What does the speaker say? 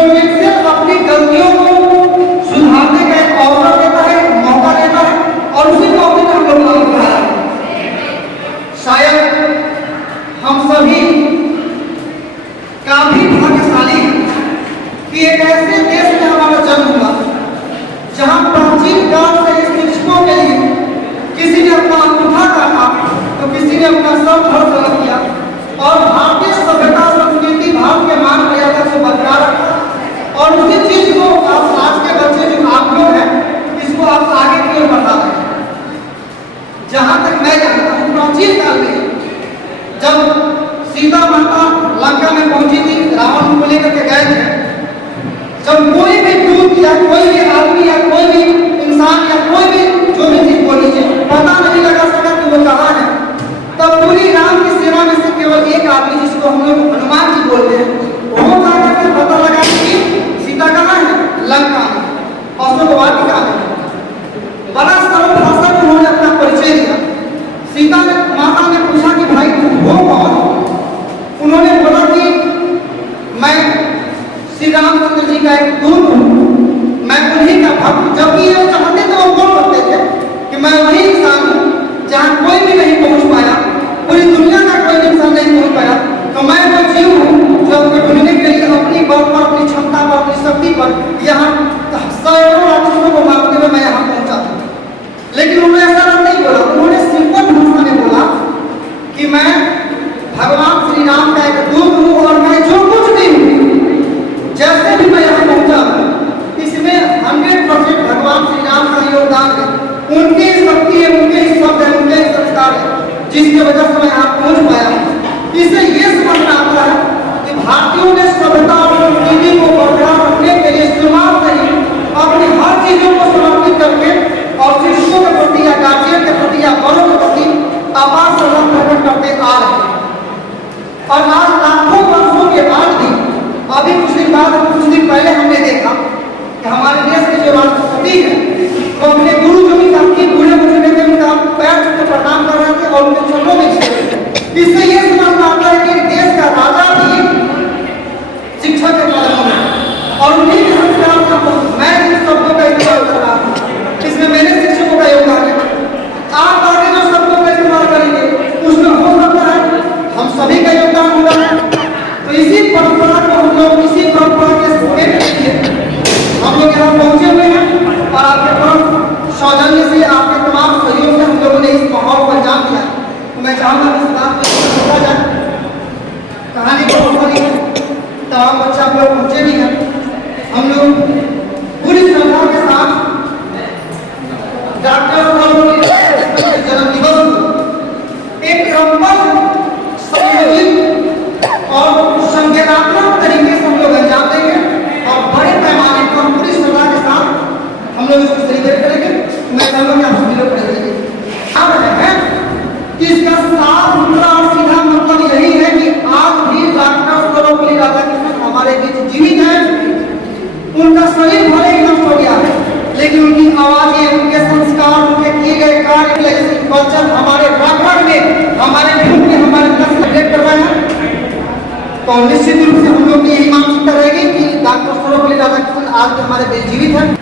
Project से अपनी गलतियों को सुधारने का एक अवसर देता है, मौका देता है, और उसी मौके पर हम लोग काम कर रहे हैं। शायद हम सभी काफी भाग्यशाली हैं कि एक ऐसे देश में हमारा जन्म हुआ जहां प्राचीन काल से शिक्षकों के लिए किसी ने अपना अंगूठा काटा तो किसी ने अपना सर धड़ गलत किया, और भारतीय सभ्यता संस्कृति भारत के मान मर्यादा को बरकरार रखा। और उसी चीज को आप आज के बच्चे जो आप लोग हैं इसको आप आगे की ओर बढ़ा रहे हैं। जहां तक मैं जानता हूं प्राचीन काल में जब सीता माता लंका में पहुंची थी, रावण को लेकर के गए थे, जब कोई भी दूत या कोई भी आदमी या कोई भी इंसान या कोई भी जो भी चीज बोल लीजिए पता नहीं लगा सका कि वो कहाँ है, तब पूरी राम की सेना में से केवल एक आदमी जिसको हम लोग हनुमान जी बोलते हैं वो जाकर के पता लगा कि सीता कहाँ है, लंका में, अशोक वाटिका में। बड़ा सरल भाषा में उन्होंने अपना परिचय दिया। सीता ने माता ने पूछा कि भाई तुम हो कौन? उन्होंने बोला कि मैं श्री रामचंद्र जी का एक दूत हूँ, मैं उन्हीं का भक्त। जबकि ये चाहते थे वो बोल सकते थे कि मैं वही इंसान हूँ जहाँ कोई भी नहीं पहुँच पाया, पूरी दुनिया का कोई इंसान नहीं पहुँच पाया, तो मैं वो जीव हूँ जो आपको ढूंढने के लिए अपनी बल पर, अपनी क्षमता पर, अपनी शक्ति पर यहाँ सैकड़ों राक्षसों को मारते हुए मैं यहाँ पहुँचा था। लेकिन उन्होंने ऐसा नहीं बोला, उन्होंने सिंपल भाषा में बोला कि मैं भगवान श्री राम का एक दूत हूँ और मैं जो कुछ भी हूँ, जैसे भी मैं यहाँ पहुँचा हूँ, इसमें 100% भगवान श्री राम का योगदान है, उनकी शक्ति है, उनके ही शब्द है, उनके ही संस्कार है, जिसकी वजह से मैं यहाँ पहुँच पाया हूँ। इससे ये समझ में आता है कि भारतीयों ने सभ्यता और संस्कृति को बरकरार रखने के लिए शुरुआत से ही अपनी हर चीजों को समर्पित करके और शिक्षकों के प्रति या गार्जियन के प्रति या बड़ों के प्रति अपार श्रद्धा प्रकट करते आ रहे हैं। और आज लाखों वर्षों के बाद भी अभी कुछ दिन पहले हमने देखा कि हमारे देश के जो राष्ट्रपति हैं वो अपने गुरु जो भी काफी बूढ़े बुजुर्ग थे उनका पैर छू के प्रणाम कर रहे थे और उनके चरणों में छू रहे थे। इससे ये समझ में आता है कि देश का राजा भी शिक्षा के कदमों में, और उन्हीं के संस्कार का मैं इन शब्दों का इस्तेमाल कर रहा हूँ, इसमें मेरे शिक्षकों का योगदान है। आप आगे जो शब्दों का इस्तेमाल करेंगे उसमें हो सकता है हम सभी का योगदान होगा। तो इसी परंपरा को हम लोग इसी परंपरा के स्टूडेंट के लिए हम लोग यहाँ पहुंचे हुए हैं, और आपके तरफ सौजन्य से, आपके तमाम सहयोग से हम लोगों ने इस माहौल को अंजाम दिया। तो मैं चाहूँगा इस बात को समझा जाए। कहानी बहुत बड़ी है, तमाम बच्चे आप लोग पहुँचे भी हैं। हम लोग पूरी श्रद्धा के साथ डॉक्टर जन्म दिवस एक क्रमबद्ध संयोजित और संज्ञानात्मक तरीके से हम लोग अंजाम देंगे, और बड़े पैमाने पर पूरी श्रद्धा के साथ हम लोग इसको सेलिब्रेट करेंगे। मैं चाहूँगा कि आप सभी लोग खड़े रहिए। अब है इसका साफ सुथरा और सीधा मतलब यही है कि आज भी डॉक्टर सर्वपल्ली राधाकृष्णन हमारे बीच जीवित है। उनका शरीर भले ही नष्ट हो गया है, लेकिन उनकी आवाजें, उनके संस्कार, उनके किए गए कार्य, कल्चर हमारे रगड़ में, हमारे खून में, हमारे नस में कर रहे हैं। तो निश्चित रूप से हम लोग की यही मानसिकता रहेगी कि डॉक्टर सर्वपल्ली राधाकृष्णन आज भी हमारे बीच जीवित है।